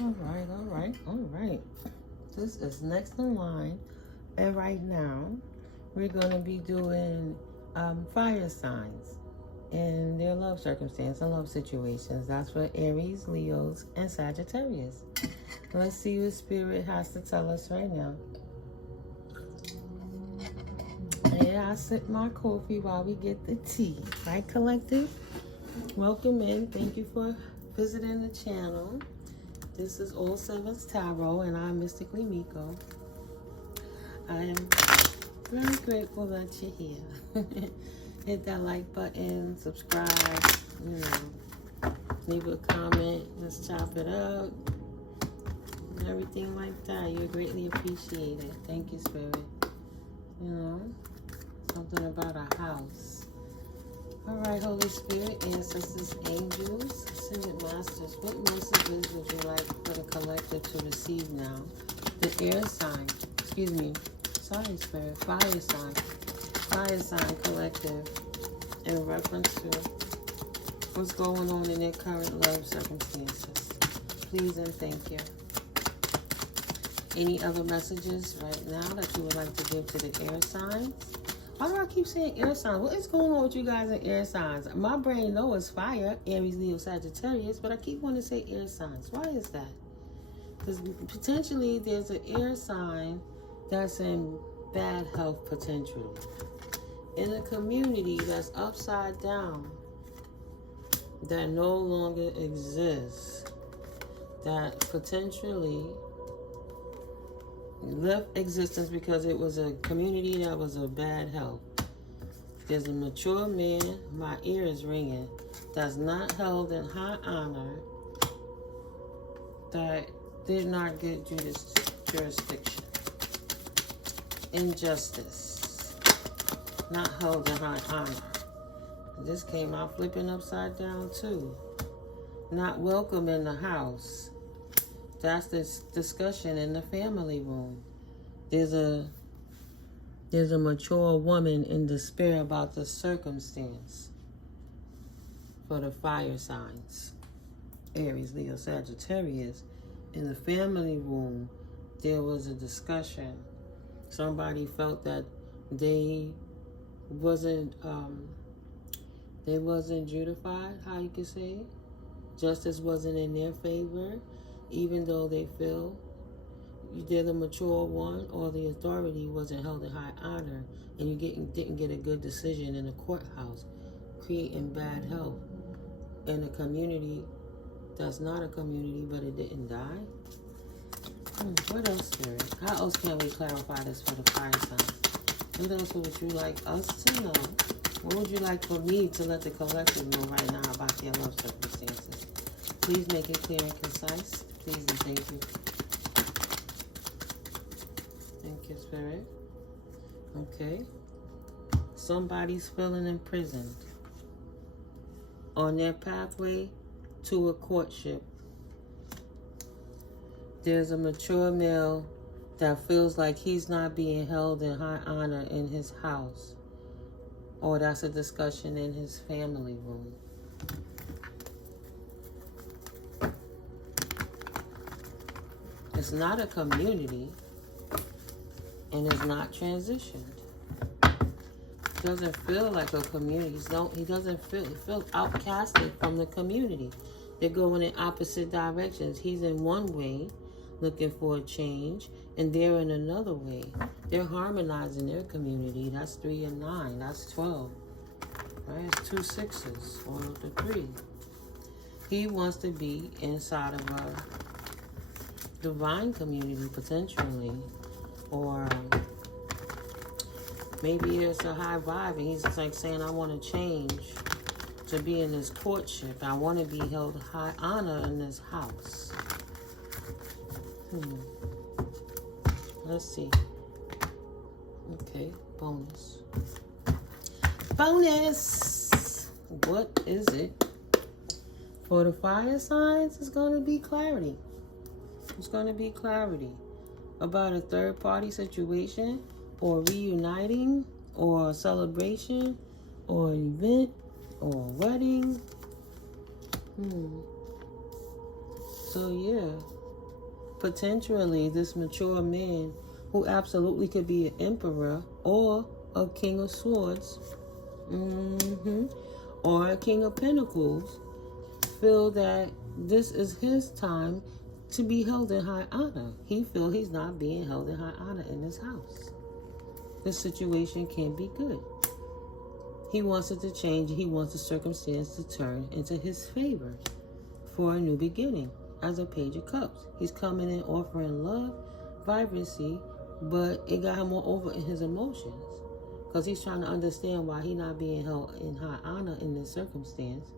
All right, all right, all right. This is next in line. And right now, we're going to be doing fire signs in their love circumstance and love situations. That's for Aries, Leos, and Sagittarius. Let's see what Spirit has to tell us right now. Yeah, I sip my coffee while we get the tea. Right, collective? Welcome in. Thank you for visiting the channel. This is All Sevens Tarot, and I'm Mystically Miko. I am very grateful that you're here. Hit that like button, subscribe, you know, leave a comment, let's chop it up, everything like that. You're greatly appreciated. Thank you, Spirit. You know, something about a house. All right, Holy Spirit, ancestors, angels, ascended masters, what messages would you like for the collective to receive now? The air sign, excuse me, sorry, Spirit, fire sign collective in reference to what's going on in their current love circumstances. Please and thank you. Any other messages right now that you would like to give to the air signs? Why do I keep saying air signs? What is going on with you guys in air signs? My brain knows it's fire, Aries, Leo, Sagittarius, but I keep wanting to say air signs. Why is that? Because potentially there's an air sign that's in bad health potentially. In a community that's upside down, that no longer exists, that potentially left existence because it was a community that was of bad health. There's a mature man, my ear is ringing, that's not held in high honor, that did not get jurisdiction. Injustice, not held in high honor. This came out flipping upside down too. Not welcome in the house. That's this discussion in the family room. There's a mature woman in despair about the circumstance for the fire signs. Aries, Leo, Sagittarius. In the family room, there was a discussion. Somebody felt that they wasn't justified, how you could say it. Justice wasn't in their favor. Even though they feel they're the mature one or the authority wasn't held in high honor, and you didn't get a good decision in the courthouse, creating bad health in a community that's not a community, but it didn't die. What else, Spirit? How else can we clarify this for the fire signs? What else would you like us to know? What would you like for me to let the collective know right now about their love circumstances? Please make it clear and concise. Please and thank you. Thank you, Spirit. Okay. Somebody's feeling imprisoned on their pathway to a courtship. There's a mature male that feels like he's not being held in high honor in his house. Or that's a discussion in his family room. It's not a community, and it's not transitioned. It doesn't feel like a community. He doesn't feel outcasted from the community. They're going in opposite directions. He's in one way, looking for a change, and they're in another way. They're harmonizing their community. That's 3 and 9. That's 12. Right? It's 2 6s, or the 3. He wants to be inside of a divine community potentially, or maybe it's a high vibe and he's just like saying, I want to change to be in this courtship. I want to be held high honor in this house. Let's see. Okay, bonus. What is it? For the fire signs, it's going to be clarity. It's going to be clarity about a third-party situation, or reuniting, or a celebration, or an event, or a wedding. So yeah, potentially this mature man who absolutely could be an emperor or a king of swords, or a king of pentacles, feel that this is his time to be held in high honor. He feel he's not being held in high honor in this house. This situation can't be good. He wants it to change. He wants the circumstance to turn into his favor for a new beginning as a Page of Cups. He's coming in offering love, vibrancy, but it got him all over in his emotions because he's trying to understand why he's not being held in high honor in this circumstance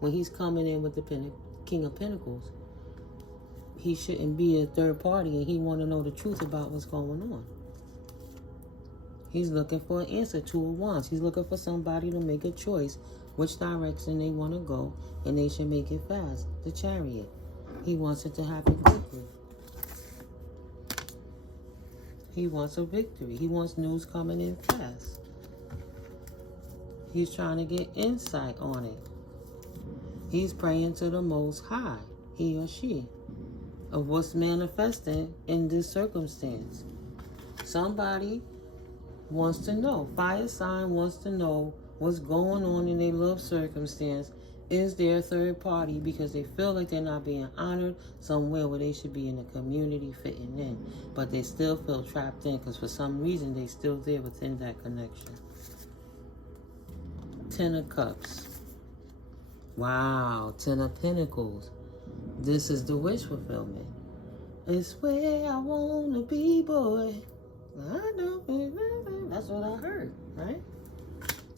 when he's coming in with the King of Pentacles. He shouldn't be a third party, and he want to know the truth about what's going on. He's looking for an answer. Two of Wands. He's looking for somebody to make a choice which direction they want to go, and they should make it fast. The Chariot. He wants it to happen quickly. He wants a victory. He wants news coming in fast. He's trying to get insight on it. He's praying to the Most High, he or she, of what's manifesting in this circumstance. Somebody wants to know. Fire sign wants to know what's going on in their love circumstance. Is there a third party because they feel like they're not being honored somewhere where they should be in the community fitting in, but they still feel trapped in because for some reason they still there within that connection. Ten of Cups. Wow, Ten of Pentacles. This is the wish fulfillment. It's where I want to be, boy. I don't. That's what I heard, right?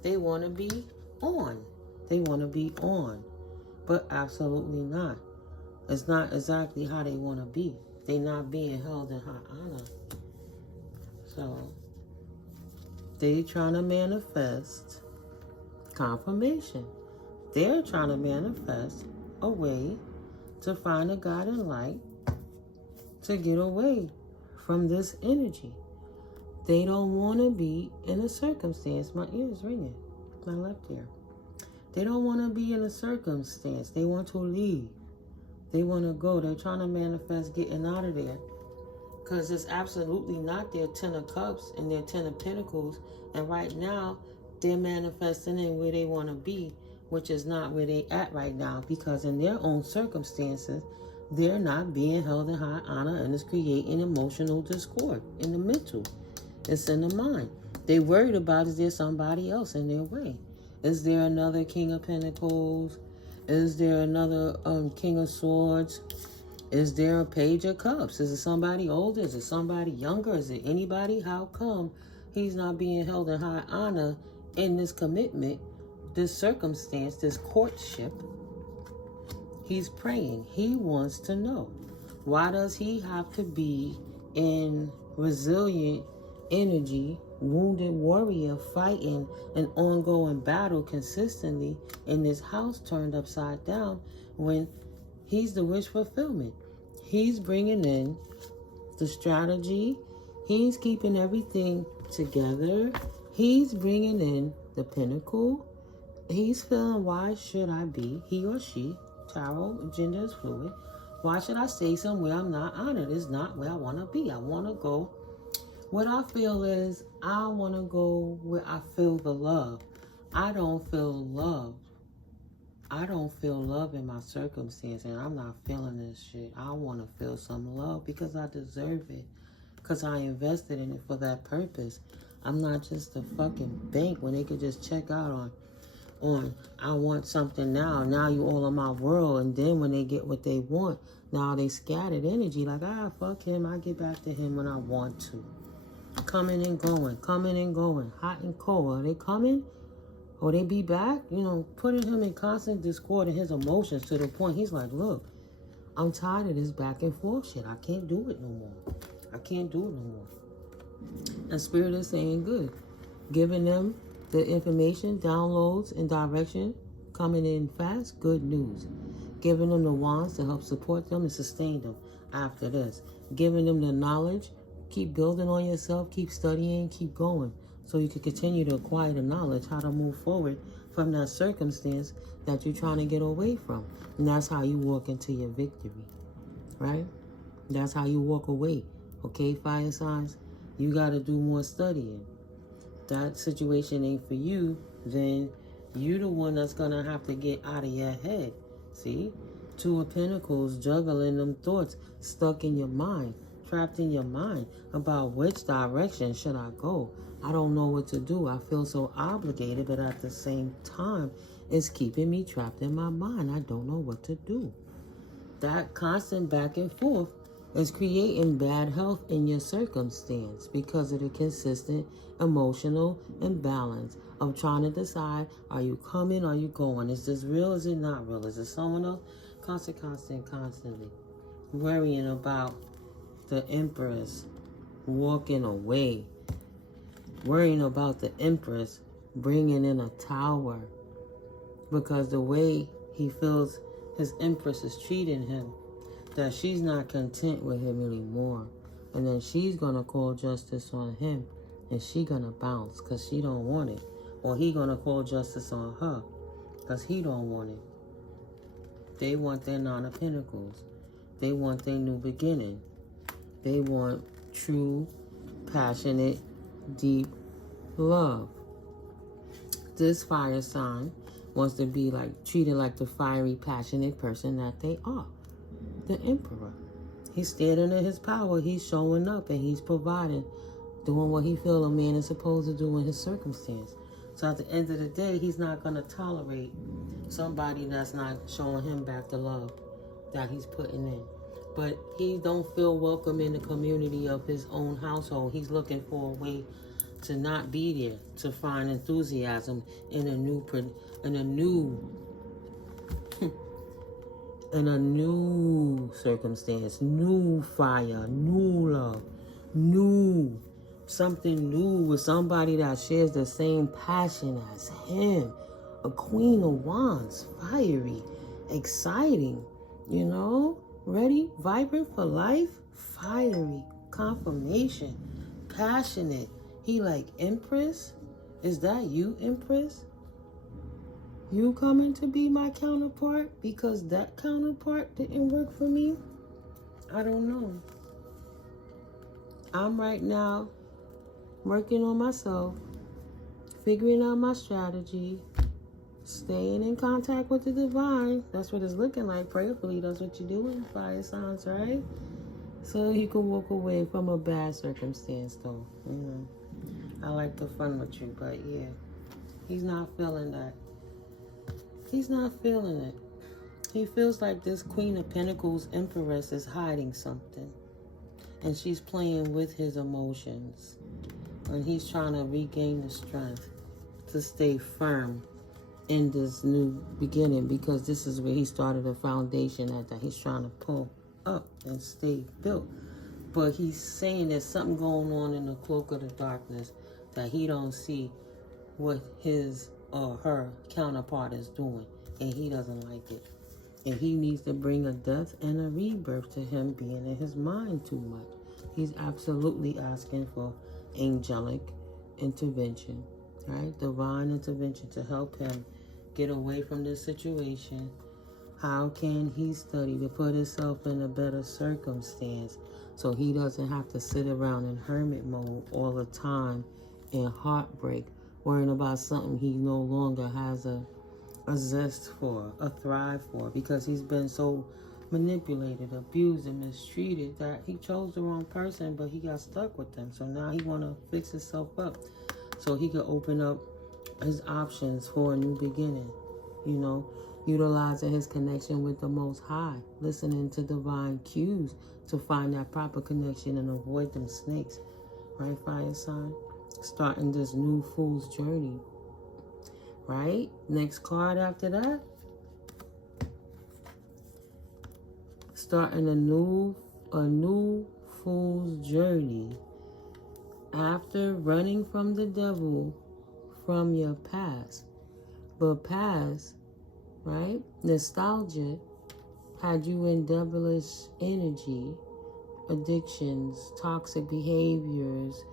They want to be on. They want to be on, but absolutely not. It's not exactly how they want to be. They're not being held in high honor. So they trying to manifest confirmation. They're trying to manifest a way to find a guiding light to get away from this energy. They don't want to be in a circumstance. My ear is ringing. My left ear. They don't want to be in a circumstance. They want to leave. They want to go. They're trying to manifest getting out of there. Because it's absolutely not their Ten of Cups and their Ten of Pentacles. And right now, they're manifesting in where they want to be, which is not where they at right now. Because in their own circumstances, they're not being held in high honor, and it's creating emotional discord in the mental. It's in the mind. They worried about, is there somebody else in their way? Is there another King of Pentacles? Is there another King of Swords? Is there a Page of Cups? Is it somebody older? Is it somebody younger? Is it anybody? How come he's not being held in high honor in this commitment, this circumstance, this courtship? He's praying. He wants to know. Why does he have to be in resilient energy, wounded warrior fighting an ongoing battle consistently in this house turned upside down when he's the wish fulfillment? He's bringing in the strategy. He's keeping everything together. He's bringing in the pinnacle. He's feeling, why should I be, he or she, tarot, gender is fluid, why should I stay somewhere I'm not honored? It's not where I want to be. I want to go. What I feel is, I want to go where I feel the love. I don't feel love. I don't feel love in my circumstance, and I'm not feeling this shit. I want to feel some love because I deserve it. Because I invested in it for that purpose. I'm not just a fucking bank when they could just check out on I want something now. Now you all in my world. And then when they get what they want, now they scattered energy. Like, fuck him. I get back to him when I want to. Coming and going, hot and cold. Are they coming? Or they be back? You know, putting him in constant discord in his emotions to the point he's like, look, I'm tired of this back and forth shit. I can't do it no more. I can't do it no more. And Spirit is saying good. Giving them the information, downloads, and direction coming in fast, good news. Giving them the wands to help support them and sustain them after this. Giving them the knowledge. Keep building on yourself, keep studying, keep going, so you can continue to acquire the knowledge how to move forward from that circumstance that you're trying to get away from. And that's how you walk into your victory, right? That's how you walk away. Okay, fire signs? You got to do more studying. That situation ain't for you, then you the one that's going to have to get out of your head. See? Two of Pentacles, juggling them thoughts, stuck in your mind, trapped in your mind about which direction should I go. I don't know what to do. I feel so obligated, but at the same time, it's keeping me trapped in my mind. I don't know what to do. That constant back and forth is creating bad health in your circumstance because of the consistent emotional imbalance of trying to decide, are you coming, are you going? Is this real, is it not real? Is it someone else? Constantly worrying about the Empress walking away, worrying about the Empress bringing in a tower because the way he feels his Empress is treating him, that she's not content with him anymore, and then she's gonna call justice on him, and she gonna bounce because she don't want it, or he gonna call justice on her because he don't want it. They want their Nine of Pentacles. They want their new beginning. They want true, passionate, deep love. This fire sign wants to be treated like the fiery, passionate person that they are. The Emperor. He's standing in his power. He's showing up and he's providing, doing what he feels a man is supposed to do in his circumstance. So at the end of the day, he's not going to tolerate somebody that's not showing him back the love that he's putting in. But he don't feel welcome in the community of his own household. He's looking for a way to not be there, to find enthusiasm in a new circumstance, new fire, new love, new something new with somebody that shares the same passion as him. A Queen of Wands, fiery, exciting, ready, vibrant for life, fiery, confirmation, passionate. He like, Empress? Is that you, Empress? You coming to be my counterpart because that counterpart didn't work for me? I don't know. I'm right now working on myself, figuring out my strategy, staying in contact with the divine. That's what it's looking like. Prayerfully, that's what you're doing, fire signs, right? So you can walk away from a bad circumstance, though. I like the fun with you, but yeah, he's not feeling that. He's not feeling it. He feels like this Queen of Pentacles Empress is hiding something, and she's playing with his emotions, and he's trying to regain the strength to stay firm in this new beginning, because this is where he started a foundation that he's trying to pull up and stay built. But he's saying there's something going on in the cloak of the darkness that he don't see what his or her counterpart is doing, and he doesn't like it. And he needs to bring a death and a rebirth to him being in his mind too much. He's absolutely asking for angelic intervention, right? Divine intervention to help him get away from this situation. How can he study to put himself in a better circumstance so he doesn't have to sit around in hermit mode all the time in heartbreak, worrying about something he no longer has a zest for, a thrive for, because he's been so manipulated, abused, and mistreated that he chose the wrong person, but he got stuck with them. So now he want to fix himself up so he could open up his options for a new beginning, utilizing his connection with the Most High, listening to divine cues to find that proper connection and avoid them snakes, right, fire sign? Starting this new fool's journey, right? Next card after that, starting a new fool's journey after running from the devil from your past. But past, right? Nostalgia had you in devilish energy, addictions, toxic behaviors,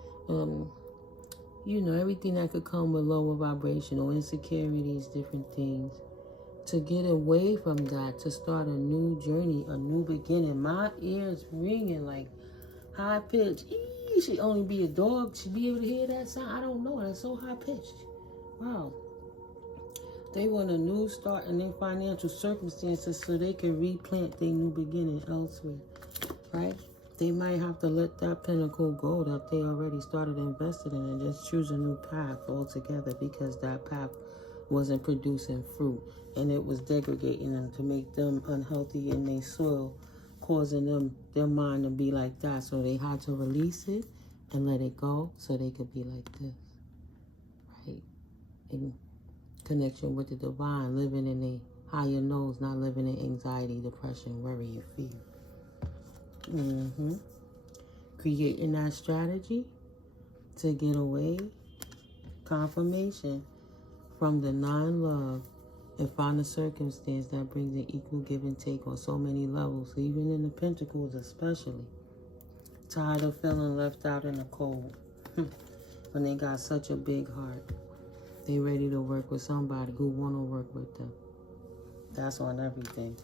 everything that could come with lower vibrational insecurities, different things, to get away from that, to start a new journey, a new beginning. My ears ringing like high pitched. She only be a dog. She be able to hear that sound. I don't know. That's so high pitched. Wow. They want a new start in their financial circumstances so they can replant their new beginning elsewhere, right? They might have to let that pinnacle go that they already started investing in and just choose a new path altogether because that path wasn't producing fruit and it was degrading them to make them unhealthy in their soil, causing them their mind to be like that. So they had to release it and let it go so they could be like this, right? In connection with the divine, living in a higher knows, not living in anxiety, depression, worry, and fear. Creating that strategy to get away, confirmation from the non-love, and find a circumstance that brings an equal give and take on so many levels, even in the pentacles especially. Tired of feeling left out in the cold when they got such a big heart. They ready to work with somebody who want to work with them. That's on everything.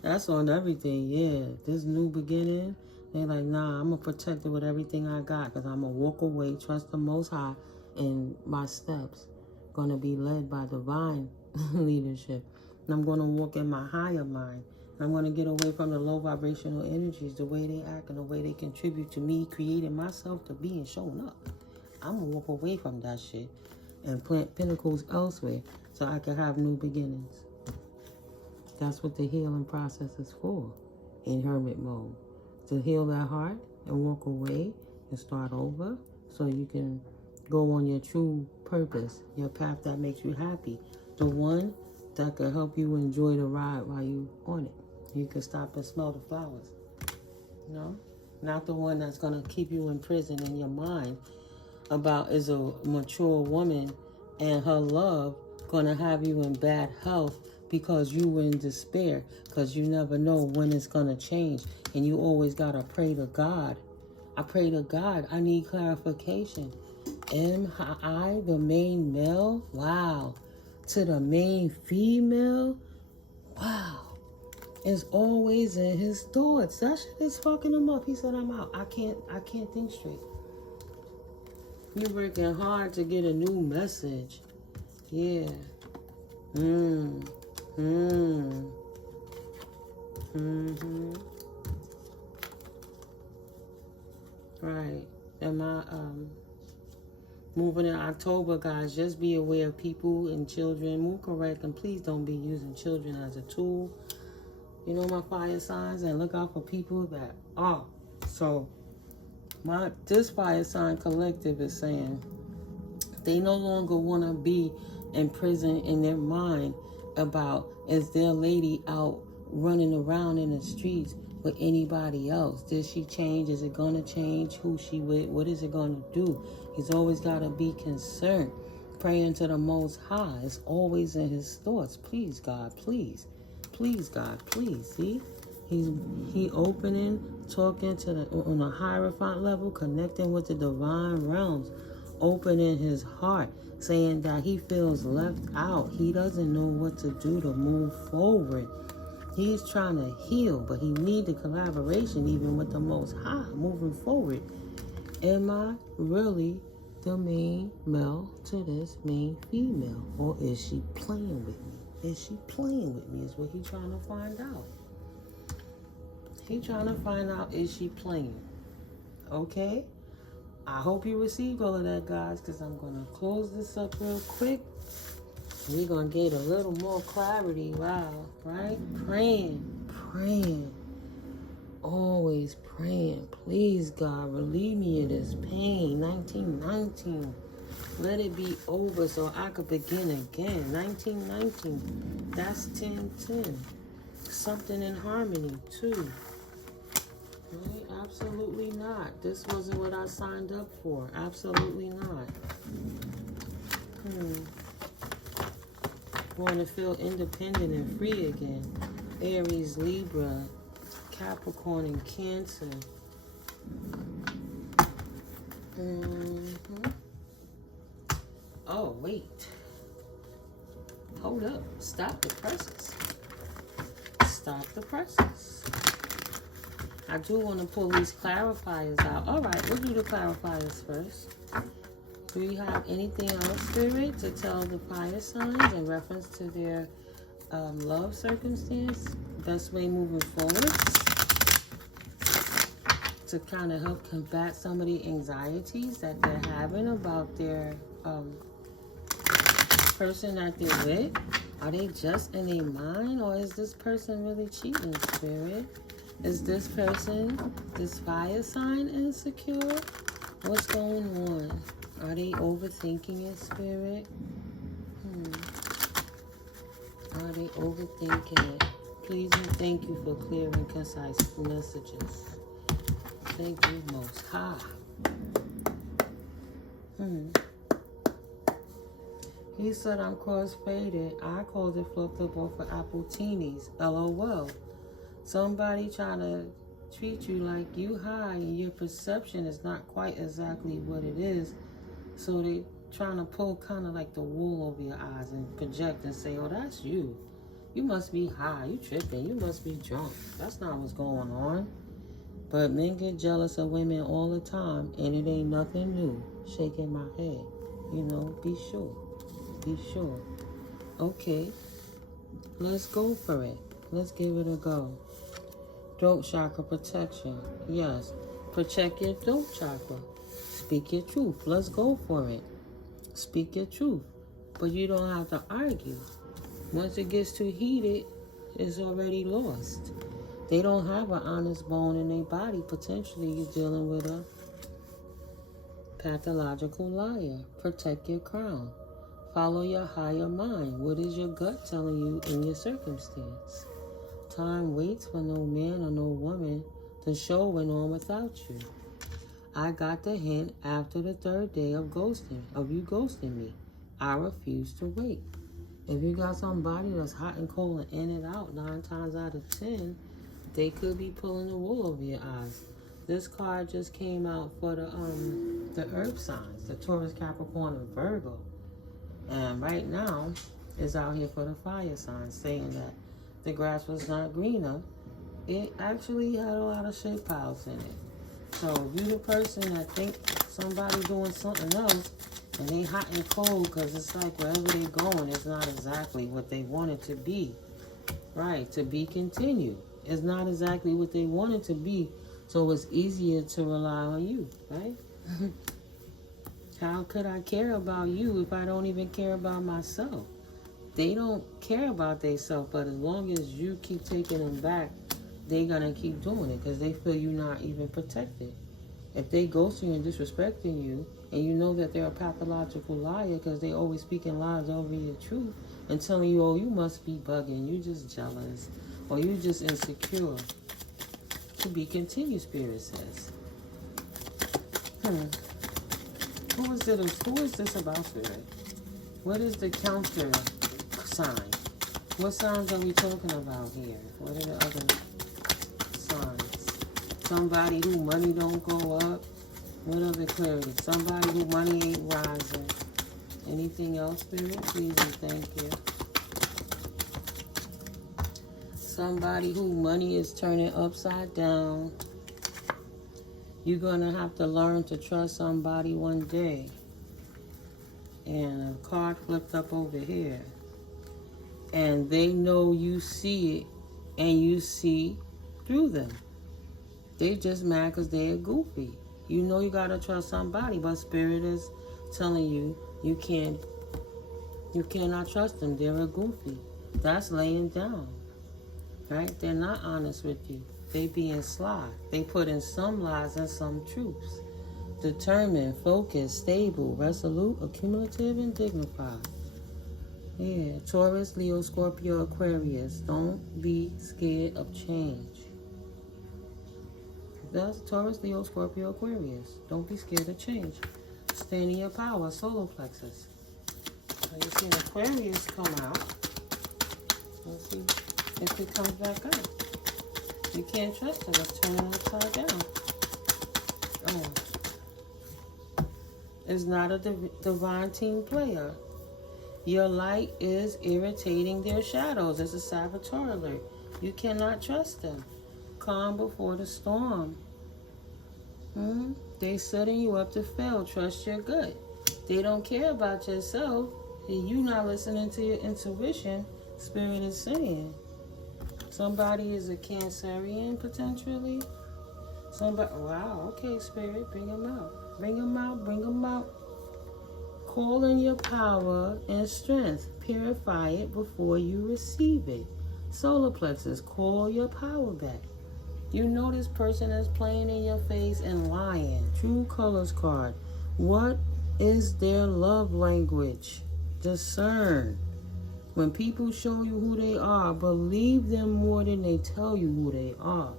That's on everything, yeah. This new beginning, they like, nah, I'm going to protect it with everything I got because I'm going to walk away, trust the Most High, and my steps going to be led by divine leadership. And I'm going to walk in my higher mind. I'm going to get away from the low vibrational energies, the way they act and the way they contribute to me creating myself to be and showing up. I'm going to walk away from that shit and plant pinnacles elsewhere so I can have new beginnings. That's what the healing process is for in hermit mode. To heal that heart and walk away and start over so you can go on your true purpose, your path that makes you happy. The one that can help you enjoy the ride while you on it. You can stop and smell the flowers. You know? Not the one that's going to keep you in prison in your mind about is a mature woman and her love going to have you in bad health because you were in despair, because you never know when it's going to change, and you always got to pray to God. I pray to God. I need clarification. Am I the main male? Wow. To the main female? Wow. It's always in his thoughts. That shit is fucking him up. He said, I'm out. I can't think straight. You're working hard to get a new message. Yeah. Right. Am I moving in October, guys? Just be aware of people and children. Move correct, and please don't be using children as a tool. You know my fire signs, and look out for people that are. So this fire sign collective is saying they no longer want to be in prison in their mind about is their lady out running around in the streets with anybody else. Did she change? Is it going to change? Who she with? What is it going to do? He's always got to be concerned. Praying to the Most High. It's always in his thoughts. Please, God, please. Please, God, please. See? He opening, talking to on a hierophant level, connecting with the divine realms, opening his heart, saying that he feels left out. He doesn't know what to do to move forward. He's trying to heal, but he needs the collaboration even with the Most High moving forward. Am I really the main male to this main female? Or is she playing with me? Is she playing with me is what he's trying to find out. He's trying to find out, is she playing? Okay? I hope you received all of that, guys, because I'm going to close this up real quick. We're going to get a little more clarity. Wow, right? Praying. Always praying. Please, God, relieve me of this pain. 1919. Let it be over so I could begin again. 1919. That's 1010. Something in harmony, too. Right? Absolutely not. This wasn't what I signed up for. Absolutely not. Want to feel independent and free again. Aries, Libra, Capricorn, and Cancer. Oh, wait. Hold up. Stop the presses. Stop the presses. I do want to pull these clarifiers out. Alright, we'll do the clarifiers first. Do you have anything else, Spirit, to tell the fire signs in reference to their love circumstance? Best way moving forward to kind of help combat some of the anxieties that they're having about their person that they're with. Are they just in their mind, or is this person really cheating, Spirit? Is this person, this fire sign, insecure? What's going on? Are they overthinking it, Spirit? Are they overthinking it? Please and thank you for clear and concise messages. Thank you, Most High. He said I'm cross-faded. I called it flipped up off of Apple Teenies. LOL. Somebody trying to treat you like you high and your perception is not quite exactly what it is. So they trying to pull kind of like the wool over your eyes and project and say, oh, that's you. You must be high. You tripping. You must be drunk. That's not what's going on. But men get jealous of women all the time, and it ain't nothing new. Shaking my head. You know, be sure. Be sure. Okay. Let's go for it. Let's give it a go. Throat chakra protection. Yes. Protect your throat chakra. Speak your truth. Let's go for it. Speak your truth. But you don't have to argue. Once it gets too heated, it's already lost. They don't have an honest bone in their body. Potentially, you're dealing with a pathological liar. Protect your crown. Follow your higher mind. What is your gut telling you in your circumstance? Time waits for no man or no woman to show went on without you. I got the hint after the third day of you ghosting me. I refuse to wait. If you got somebody that's hot and cold and in and out 9 times out of 10, they could be pulling the wool over your eyes. This card just came out for the earth signs, the Taurus, Capricorn, and Virgo. And right now, it's out here for the fire signs, saying that the grass was not greener. It actually had a lot of shit piles in it. So if you're the person that think somebody doing something else, and they hot and cold, because it's like wherever they going, it's not exactly what they want it to be. Right, to be continued. It's not exactly what they want it to be, so it's easier to rely on you, right? How could I care about you if I don't even care about myself? They don't care about themselves, but as long as you keep taking them back, they're going to keep doing it because they feel you're not even protected. If they ghost you and disrespecting you, and you know that they're a pathological liar because they always speaking lies over your truth and telling you, oh, you must be bugging, you just jealous, or you just insecure. To be continued, Spirit says. Who is this about, Spirit? What is the counter sign? What signs are we talking about here? What are the other signs? Somebody who money don't go up. What other clarity? Somebody who money ain't rising. Anything else, Spirit? Please and thank you. Somebody who money is turning upside down. You're going to have to learn to trust somebody one day. And a card flipped up over here. And they know you see it, and you see through them. They just mad because they're goofy. You know you got to trust somebody, but Spirit is telling you you cannot trust them. They're a goofy. That's laying down. Right? They're not honest with you. They being sly. They put in some lies and some truths. Determined, focused, stable, resolute, accumulative, and dignified. Yeah, Taurus, Leo, Scorpio, Aquarius. Don't be scared of change. That's Taurus, Leo, Scorpio, Aquarius. Don't be scared of change. Stand in your power, solar plexus. So you see Aquarius come out. Let's see if it comes back up. You can't trust it. It's turning upside down. Oh. It's not a divine team player. Your light is irritating their shadows. It's a saboteur alert. You cannot trust them. Calm before the storm. They setting you up to fail. Trust your gut. They don't care about yourself. You not listening to your intuition. Spirit is saying. Somebody is a Cancerian potentially. Somebody, wow, okay, Spirit, bring them out. Bring them out, bring them out. Call in your power and strength. Purify it before you receive it. Solar plexus, call your power back. You know this person is playing in your face and lying. True colors card. What is their love language? Discern. When people show you who they are, believe them more than they tell you who they are.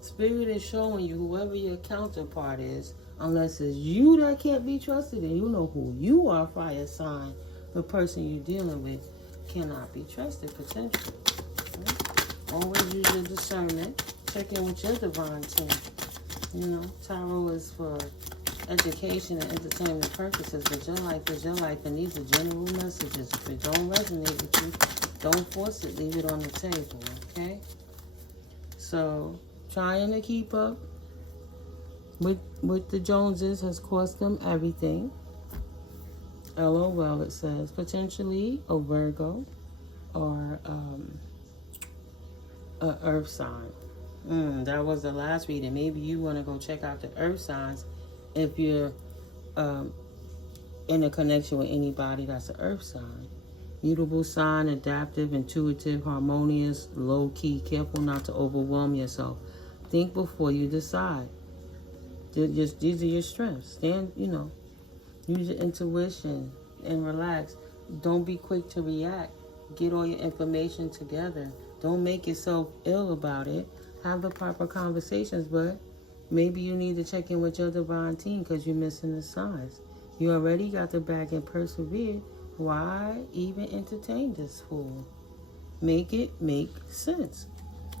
Spirit is showing you whoever your counterpart is, unless it's you that can't be trusted and you know who you are, fire sign, the person you're dealing with cannot be trusted potentially. Always use your discernment. Check in with your divine team. You know, tarot is for education and entertainment purposes, but your life is your life and these are general messages. If it don't resonate with you, don't force it, leave it on the table, okay? So, trying to keep up with the Joneses has cost them everything. LOL, it says. Potentially a Virgo or a Earth sign. That was the last reading. Maybe you want to go check out the Earth signs if you're in a connection with anybody that's an Earth sign. Mutable sign, adaptive, intuitive, harmonious, low-key, careful not to overwhelm yourself. Think before you decide. These are your strengths. Stand, use your intuition and relax. Don't be quick to react. Get all your information together. Don't make yourself ill about it. Have the proper conversations, but maybe you need to check in with your divine team because you're missing the signs. You already got the bag and persevere. Why even entertain this fool? Make it make sense.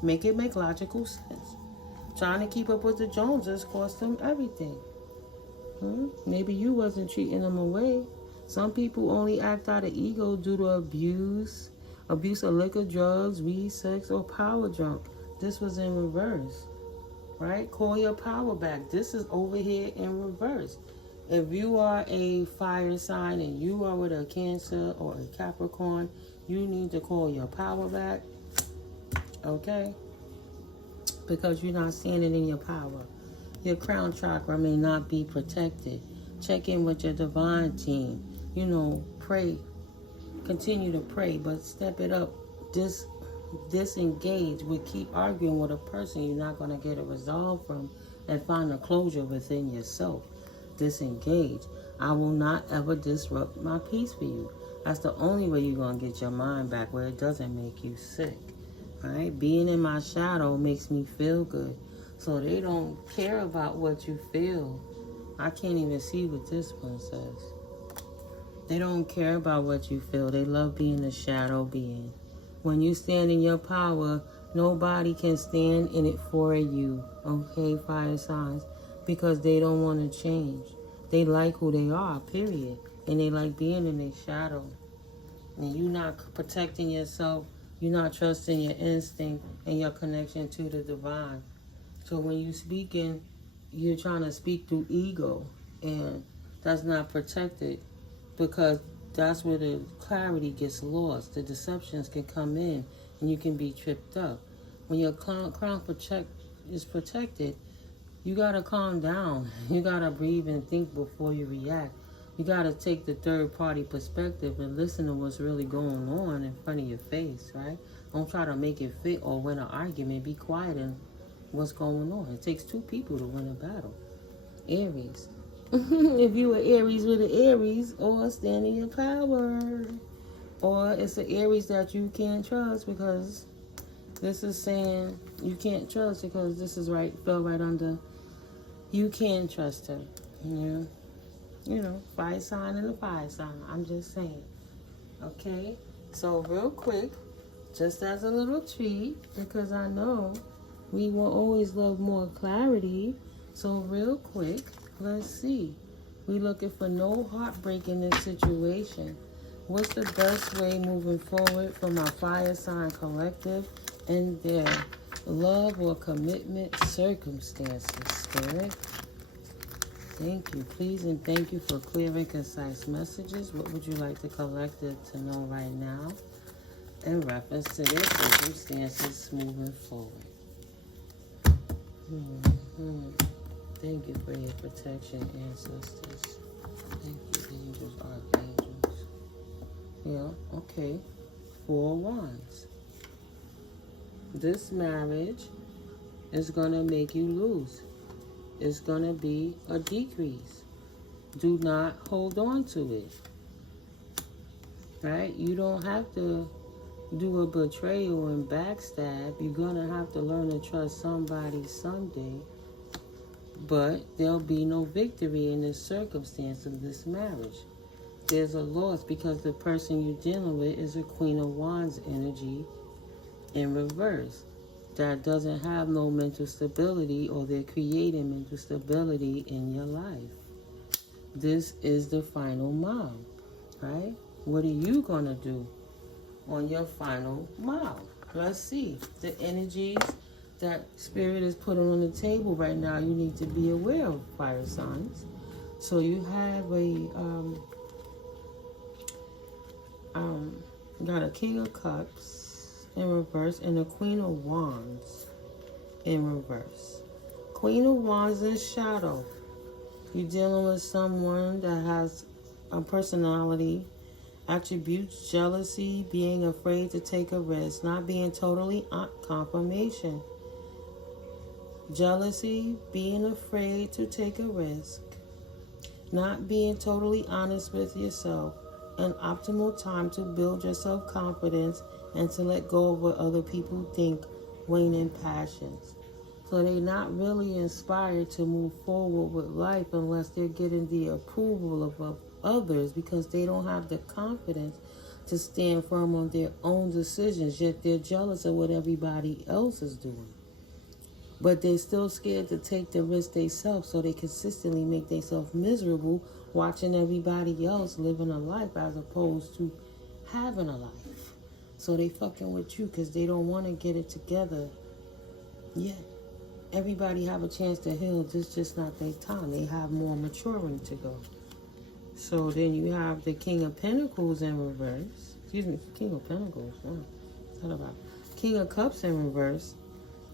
Make it make logical sense. Trying to keep up with the Joneses cost them everything. Maybe you wasn't treating them away. Some people only act out of ego due to abuse of liquor, drugs, weed, sex, or power drunk. This was in reverse, right? Call your power back. This is over here in reverse. If you are a fire sign and you are with a Cancer or a Capricorn, you need to call your power back, okay? Because you're not standing in your power. Your crown chakra may not be protected. Check in with your divine team. Pray. Continue to pray, but step it up. Disengage. We keep arguing with a person you're not going to get a resolve from and find a closure within yourself. Disengage. I will not ever disrupt my peace for you. That's the only way you're going to get your mind back where it doesn't make you sick. Right? Being in my shadow makes me feel good. So they don't care about what you feel. I can't even see what this one says. They don't care about what you feel. They love being the shadow being. When you stand in your power, nobody can stand in it for you. Okay, fire signs? Because they don't want to change. They like who they are, period. And they like being in their shadow. And you're not protecting yourself. You're not trusting your instinct and your connection to the divine. So when you're speaking, you're trying to speak through ego. And that's not protected because that's where the clarity gets lost. The deceptions can come in and you can be tripped up. When your crown is protected, you got to calm down. You got to breathe and think before you react. You got to take the third-party perspective and listen to what's really going on in front of your face, right? Don't try to make it fit or win an argument. Be quiet and what's going on. It takes two people to win a battle. Aries. If you were Aries with an Aries, or stand in your power. Or it's an Aries that you can't trust because this is saying you can't trust because this is fell right under you can trust her. Fire sign and a fire sign. I'm just saying. Okay? So real quick, just as a little treat, because I know we will always love more clarity. So real quick, let's see. We looking for no heartbreak in this situation. What's the best way moving forward for my fire sign collective and their love or commitment circumstances, Spirit? Thank you. Please and thank you for clear and concise messages. What would you like the collective to know right now in reference to their circumstances moving forward? Thank you for your protection, ancestors. Thank you, angels, archangels. Yeah, okay. 4 wands. This marriage is going to make you lose. It's going to be a decrease. Do not hold on to it. Right? You don't have to do a betrayal and backstab. You're going to have to learn to trust somebody someday. But there'll be no victory in this circumstance of this marriage. There's a loss because the person you're dealing with is a Queen of Wands energy in reverse. That doesn't have no mental stability, or they're creating mental stability in your life. This is the final mile, right? What are you going to do on your final mile? Let's see. The energies that Spirit is putting on the table right now, you need to be aware of, fire signs. So you have got a King of Cups in reverse and a Queen of Wands in reverse. Queen of Wands in shadow. You're dealing with someone that has a personality, attributes, jealousy, being afraid to take a risk, not being totally confirmation. Jealousy, being afraid to take a risk, not being totally honest with yourself, an optimal time to build your self-confidence and to let go of what other people think, waning passions. So they're not really inspired to move forward with life unless they're getting the approval of others, because they don't have the confidence to stand firm on their own decisions, yet they're jealous of what everybody else is doing. But they're still scared to take the risk themselves, so they consistently make themselves miserable watching everybody else living a life as opposed to having a life. So they fucking with you because they don't want to get it together yet. Everybody have a chance to heal. This is just not their time. They have more maturing to go. So then you have the King of Pentacles in reverse. Excuse me, King of Pentacles. What's that about? King of Cups in reverse.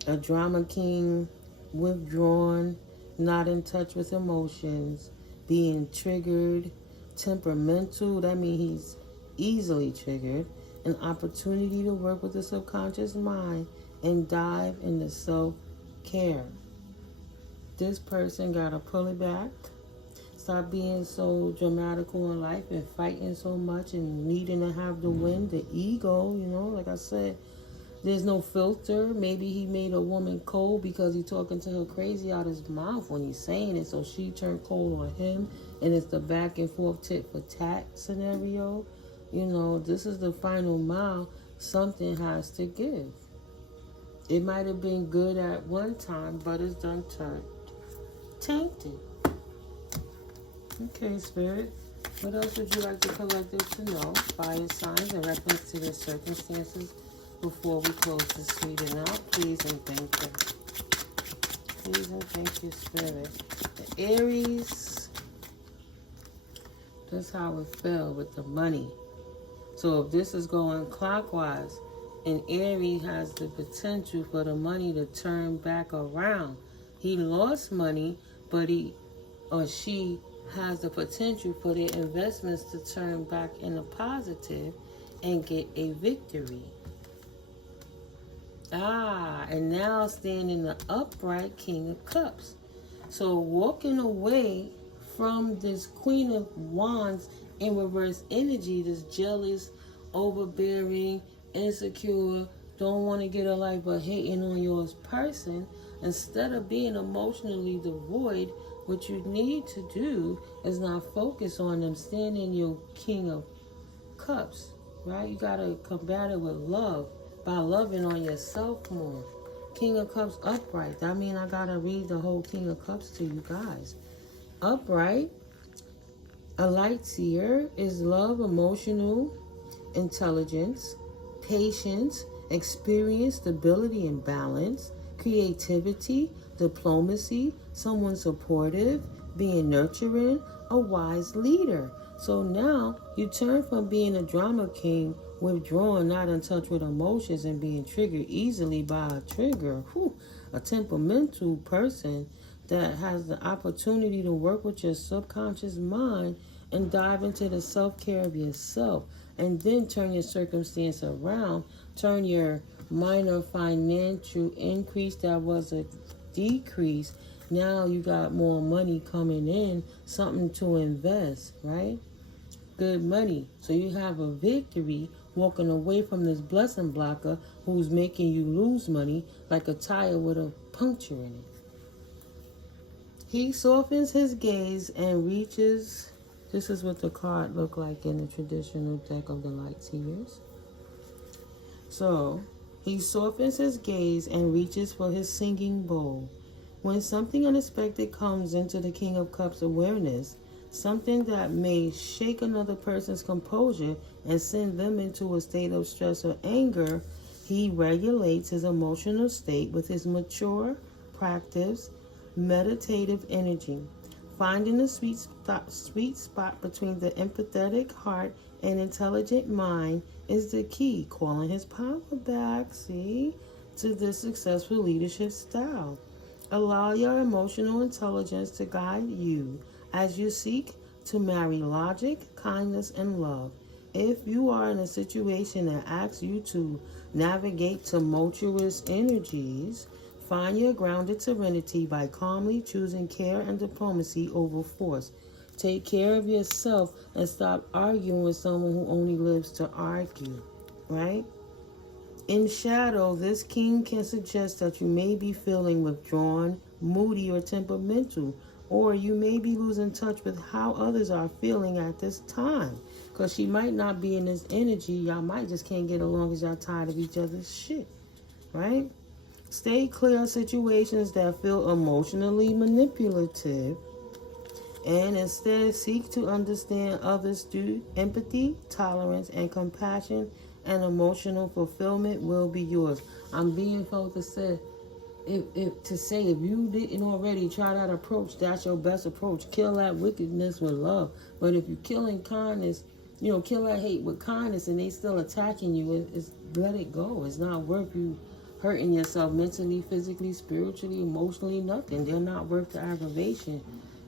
A drama king, withdrawn, not in touch with emotions, being triggered, temperamental. That means he's easily triggered. An opportunity to work with the subconscious mind and dive into self-care. This person got to pull it back. Stop being so dramatical in life and fighting so much and needing to have the win, the ego, you know, like I said. There's no filter. Maybe he made a woman cold because he's talking to her crazy out his mouth when he's saying it, so she turned cold on him, and it's the back and forth tit for tat scenario. You know, this is the final mile. Something has to give. It might have been good at one time, but it's done turned tainted. Okay, Spirit. What else would you like the collective to know? Fire signs in reference to their circumstances before we close this reading out. Please and thank you. Please and thank you, Spirit. The Aries. That's how it fell with the money. So if this is going clockwise, and Aries has the potential for the money to turn back around. He lost money, but he or she has the potential for their investments to turn back in the positive and get a victory. And now standing the upright King of Cups. So walking away from this Queen of Wands in reverse energy, this jealous, overbearing, insecure, don't want to get a life but hating on yours person, instead of being emotionally devoid, what you need to do is not focus on them. Stand in your King of Cups, right? You got to combat it with love by loving on yourself more. King of Cups upright. That means I got to read the whole King of Cups to you guys. Upright, A light seer is love, emotional intelligence, patience, experience, stability and balance, creativity, diplomacy, someone supportive, being nurturing, a wise leader. So now you turn from being a drama king, withdrawn, not in touch with emotions, and being triggered easily by a trigger, a temperamental person that has the opportunity to work with your subconscious mind and dive into the self-care of yourself, and then turn your circumstance around, turn your minor financial increase that was a decrease. Now you got more money coming in, something to invest, right? Good money. So you have a victory walking away from this blessing blocker who's making you lose money like a tire with a puncture in it. He softens his gaze and reaches. This is what the card looked like in the traditional deck of the light seers. So he softens his gaze and reaches for his singing bowl. When something unexpected comes into the King of Cups awareness, something that may shake another person's composure and send them into a state of stress or anger, he regulates his emotional state with his mature, practice, meditative energy. Finding the sweet spot between the empathetic heart and intelligent mind is the key, calling his power back, to this successful leadership style. Allow your emotional intelligence to guide you as you seek to marry logic, kindness, and love. If you are in a situation that asks you to navigate tumultuous energies, find your grounded serenity by calmly choosing care and diplomacy over force. Take care of yourself and stop arguing with someone who only lives to argue, right? In shadow, this king can suggest that you may be feeling withdrawn, moody, or temperamental, or you may be losing touch with how others are feeling at this time, because she might not be in this energy. Y'all might just can't get along because y'all tired of each other's shit, right? Stay clear of situations that feel emotionally manipulative, and instead seek to understand others through empathy, tolerance, and compassion, and emotional fulfillment will be yours. I'm being told to say, if you didn't already try that approach, that's your best approach. Kill that wickedness with love. But if you're killing kindness, kill that hate with kindness, and they still attacking you, let it go. It's not worth you hurting yourself mentally, physically, spiritually, emotionally, nothing. They're not worth the aggravation.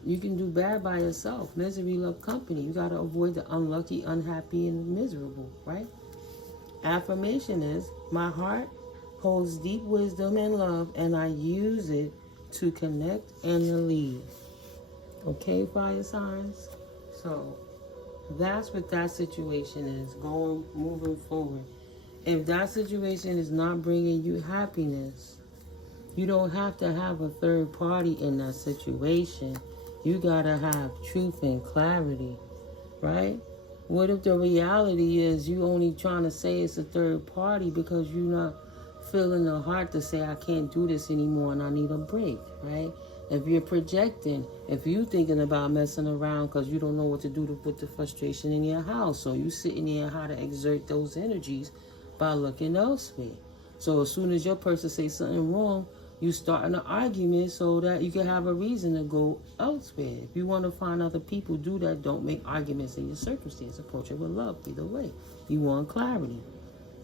You can do bad by yourself. Misery love company. You got to avoid the unlucky, unhappy, and miserable, right? Affirmation is, my heart holds deep wisdom and love, and I use it to connect and to lead. Okay, fire signs? So that's what that situation is, moving forward. If that situation is not bringing you happiness, you don't have to have a third party in that situation. You gotta have truth and clarity, right? What if the reality is you only trying to say it's a third party because you're not feeling the heart to say, I can't do this anymore and I need a break, right? If you're projecting, if you're thinking about messing around because you don't know what to do to put the frustration in your house, so you sitting there how to exert those energies by looking elsewhere. So as soon as your person says something wrong, you start an argument so that you can have a reason to go elsewhere. If you want to find other people, do that. Don't make arguments in your circumstance. Approach it with love. Either way, you want clarity.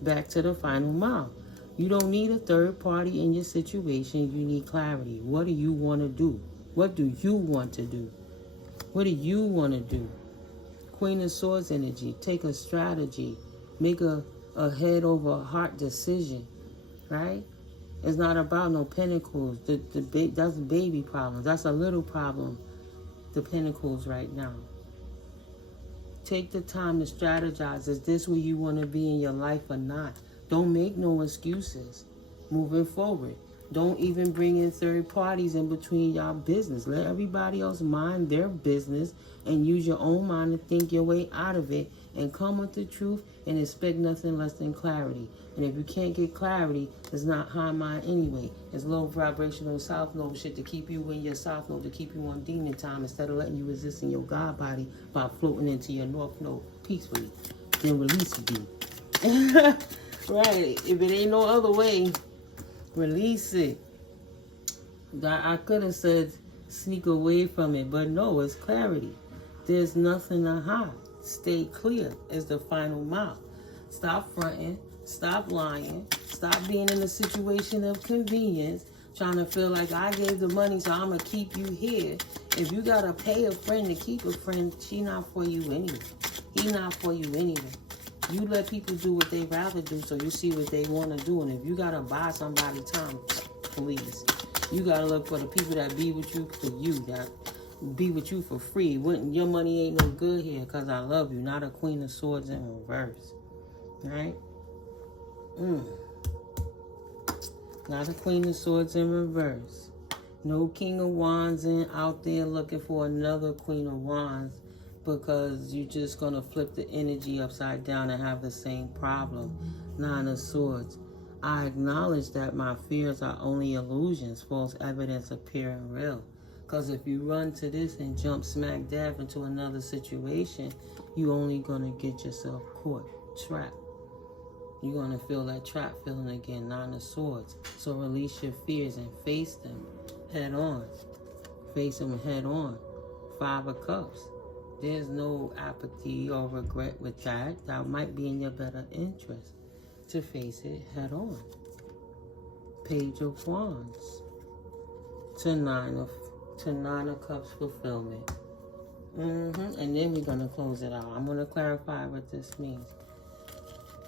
Back to the final mile. You don't need a third party in your situation. You need clarity. What do you want to do? What do you want to do? What do you want to do? Queen of Swords energy. Take a strategy. Make a head over heart decision, right? It's not about no pentacles. That's baby problems. That's a little problem, the pentacles right now. Take the time to strategize. Is this where you want to be in your life or not? Don't make no excuses. Moving forward. Don't even bring in third parties in between y'all business. Let everybody else mind their business and use your own mind to think your way out of it and come with the truth and expect nothing less than clarity. And if you can't get clarity, it's not high mind anyway. It's low vibrational south node shit to keep you in your south node, to keep you on demon time instead of letting you resist in your God body by floating into your north node peacefully. Then release it, be. Right. If it ain't no other way, release it. I could have said sneak away from it, but no, it's clarity. There's nothing to hide. Stay clear is the final mile. Stop fronting. Stop lying. Stop being in a situation of convenience, trying to feel like I gave the money, so I'm going to keep you here. If you got to pay a friend to keep a friend, she not for you anyway. He not for you anyway. You let people do what they rather do, so you see what they want to do. And if you got to buy somebody time, please. You got to look for the people that be with you for you, that be with you for free. Your money ain't no good here because I love you, not a Queen of Swords in reverse. Right? Not a Queen of Swords in reverse. No King of Wands out there looking for another Queen of Wands, because you're just going to flip the energy upside down and have the same problem. Nine of Swords. I acknowledge that my fears are only illusions, false evidence appearing real. Because if you run to this and jump smack dab into another situation, you're only going to get yourself caught, trapped. You're going to feel that trap feeling again, Nine of Swords. So release your fears and face them head on. Face them head on. Five of Cups. There's no apathy or regret with that. That might be in your better interest to face it head on. Page of Wands to Nine of Cups fulfillment. And then we're going to close it out. I'm going to clarify what this means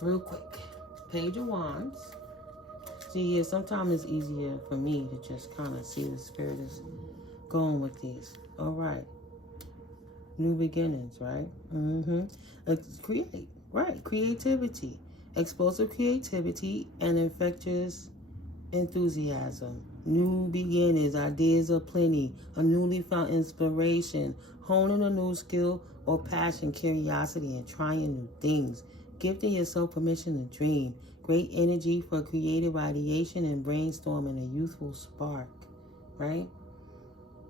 real quick. Page of Wands. See, yeah, sometimes it's easier for me to just kind of see the spirit is going with these. All right. New beginnings, right? Create, right? Creativity. Explosive creativity and infectious enthusiasm. New beginnings, ideas are plenty. A newly found inspiration. Honing a new skill or passion, curiosity, and trying new things. Gifting yourself permission to dream. Great energy for creative ideation and brainstorming, a youthful spark, right?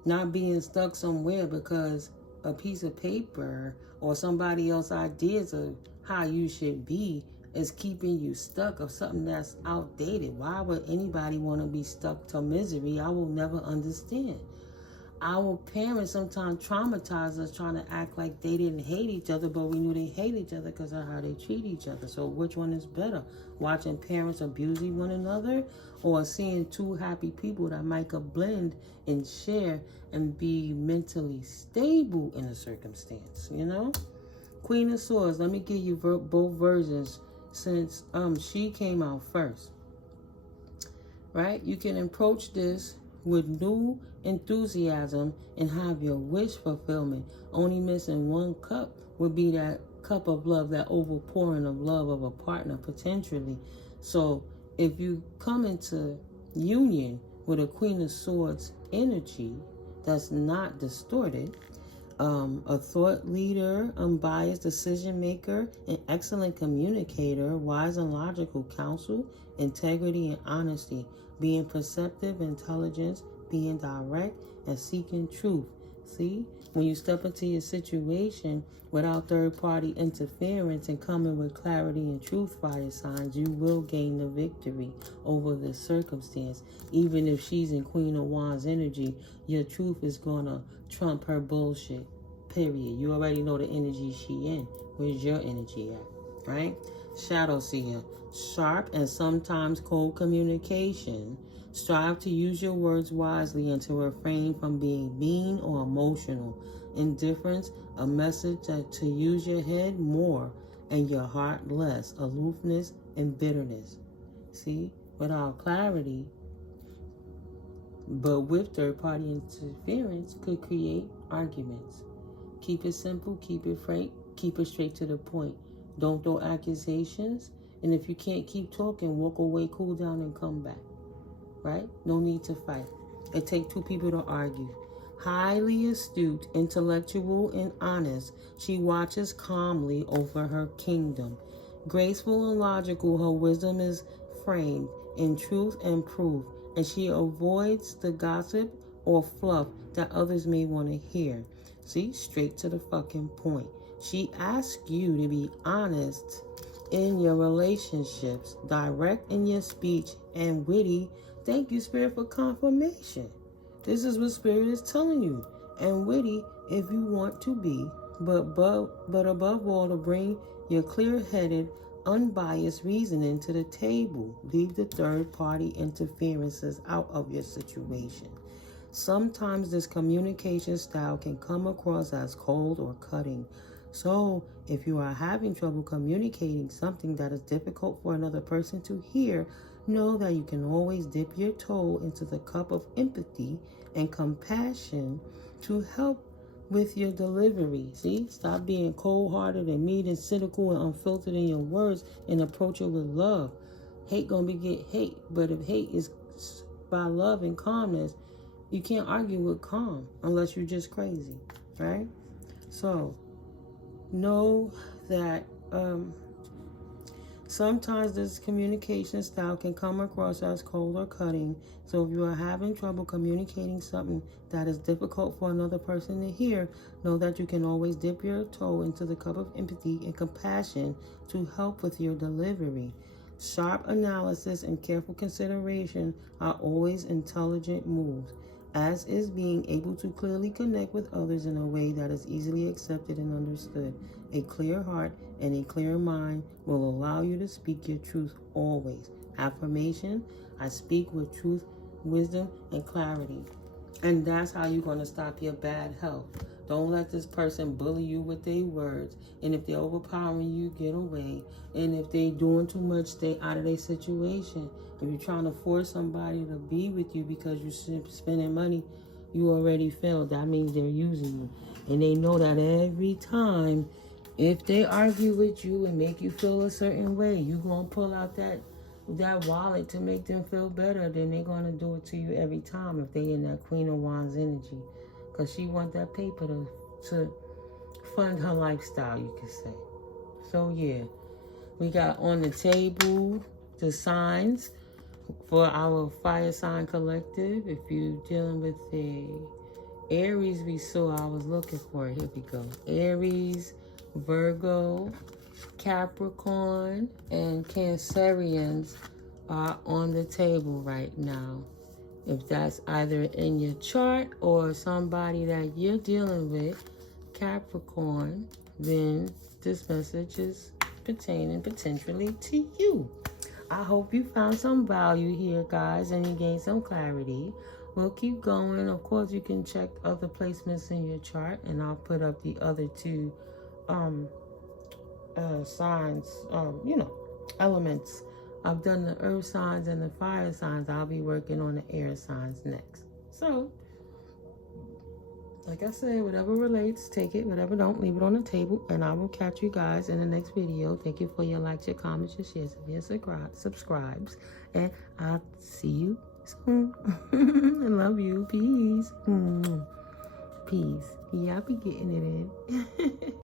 Not being stuck somewhere because a piece of paper or somebody else's ideas of how you should be is keeping you stuck of something that's outdated. Why would anybody want to be stuck to misery? I will never understand. Our parents sometimes traumatize us trying to act like they didn't hate each other, but we knew they hate each other because of how they treat each other. So which one is better? Watching parents abusing one another, or seeing two happy people that might blend and share and be mentally stable in a circumstance, you know? Queen of Swords, let me give you both versions since she came out first, right? You can approach this with new enthusiasm and have your wish fulfillment. Only missing one cup would be that cup of love, that overpouring of love of a partner potentially. So if you come into union with a Queen of Swords energy that's not distorted, a thought leader, unbiased decision maker, an excellent communicator, wise and logical counsel, integrity and honesty, being perceptive, intelligence, being direct, and seeking truth. See, when you step into your situation without third-party interference and coming with clarity and truth, fire signs, you will gain the victory over this circumstance. Even if she's in Queen of Wands energy, your truth is going to trump her bullshit, period. You already know the energy she in. Where's your energy at, right? Shadow seer, sharp and sometimes cold communication. Strive to use your words wisely and to refrain from being mean or emotional. Indifference, a message to use your head more and your heart less. Aloofness and bitterness. See, without clarity, but with third-party interference, could create arguments. Keep it simple, keep it frank, keep it straight to the point. Don't throw accusations, and if you can't keep talking, walk away, cool down, and come back. Right? No need to fight. It takes two people to argue. Highly astute, intellectual, and honest, she watches calmly over her kingdom. Graceful and logical, her wisdom is framed in truth and proof, and she avoids the gossip or fluff that others may want to hear. See, straight to the fucking point. She asks you to be honest in your relationships, direct in your speech, and witty. Thank you, Spirit, for confirmation. This is what Spirit is telling you. And witty if you want to be, but above all, to bring your clear-headed, unbiased reasoning to the table. Leave the third-party interferences out of your situation. Sometimes this communication style can come across as cold or cutting. So, if you are having trouble communicating something that is difficult for another person to hear, know that you can always dip your toe into the cup of empathy and compassion to help with your delivery. See, stop being cold-hearted and mean and cynical and unfiltered in your words, and approach it with love. Hate gonna beget hate, but if hate is by love and calmness, you can't argue with calm unless you're just crazy, right? So know that sometimes this communication style can come across as cold or cutting. So if you are having trouble communicating something that is difficult for another person to hear, know that you can always dip your toe into the cup of empathy and compassion to help with your delivery. Sharp analysis and careful consideration are always intelligent moves, as is being able to clearly connect with others in a way that is easily accepted and understood. A clear heart and a clear mind will allow you to speak your truth always. Affirmation: I speak with truth, wisdom, and clarity. And that's how you're going to stop your bad health. Don't let this person bully you with their words. And if they're overpowering you, get away. And if they're doing too much, stay out of their situation. If you're trying to force somebody to be with you because you're spending money, you already failed. That means they're using you. And they know that every time, if they argue with you and make you feel a certain way, you're going to pull out that wallet to make them feel better. Then they're going to do it to you every time if they in that Queen of Wands energy. Because she want that paper to fund her lifestyle, you could say. So, yeah. We got on the table the signs for our fire sign collective. If you're dealing with a Aries, we saw, I was looking for it. Here we go. Aries, Virgo, Capricorn, and Cancerians are on the table right now. If that's either in your chart or somebody that you're dealing with, Capricorn, then this message is pertaining potentially to you. I hope you found some value here, guys, and you gained some clarity. We'll keep going. Of course, you can check other placements in your chart, and I'll put up the other two signs, elements. I've done the earth signs and the fire signs. I'll be working on the air signs next. So, like I said, whatever relates, take it. Whatever don't, leave it on the table. And I will catch you guys in the next video. Thank you for your likes, your comments, your shares, and your subscribes. And I'll see you soon. I love you. Peace. Peace. Yeah, I'll be getting it in.